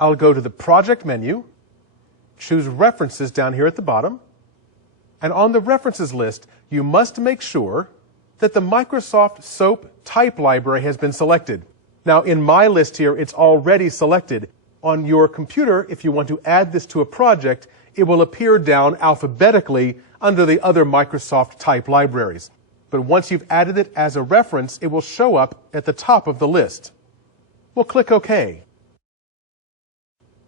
I'll go to the Project menu, choose References down here at the bottom, and on the References list, you must make sure that the Microsoft SOAP type library has been selected. Now, in my list here, it's already selected. On your computer, if you want to add this to a project, it will appear down alphabetically under the other Microsoft type libraries. But once you've added it as a reference, it will show up at the top of the list. We'll click OK.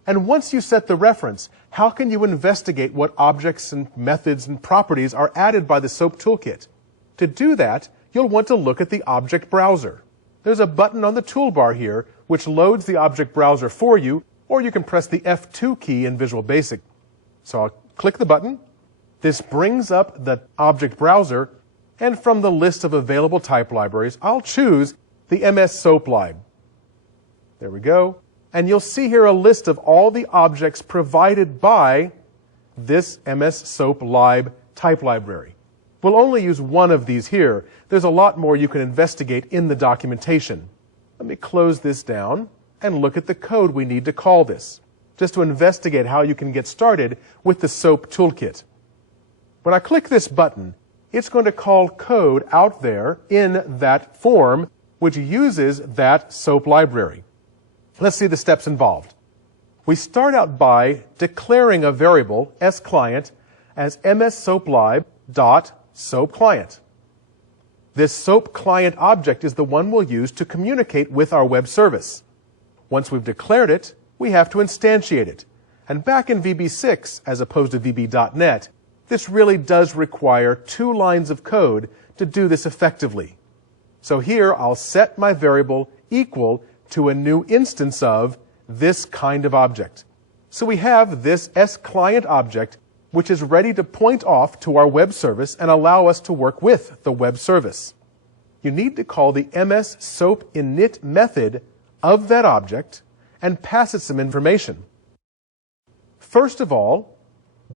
And once you set the reference, how can you investigate what objects and methods and properties are added by the SOAP toolkit? To do that, you'll want to look at the object browser. There's a button on the toolbar here which loads the object browser for you, or you can press the F2 key in Visual Basic. So I'll click the button. This brings up the object browser, and from the list of available type libraries, I'll choose the MS SOAP lib. There we go. And you'll see here a list of all the objects provided by this MS SOAP lib type library. We'll only use one of these here. There's a lot more you can investigate in the documentation. Let me close this down and look at the code we need to call this, just to investigate how you can get started with the SOAP toolkit. When I click this button, it's going to call code out there in that form which uses that SOAP library. Let's see the steps involved. We start out by declaring a variable, sClient, as mssoaplib.soapclient. This SOAP client object is the one we'll use to communicate with our web service. Once we've declared it, we have to instantiate it. And back in VB6, as opposed to VB.NET, this really does require 2 lines of code to do this effectively. So here I'll set my variable equal to a new instance of this kind of object. So we have this sClient object which is ready to point off to our web service and allow us to work with the web service. You need to call the MS SOAP init method of that object and pass it some information. First of all,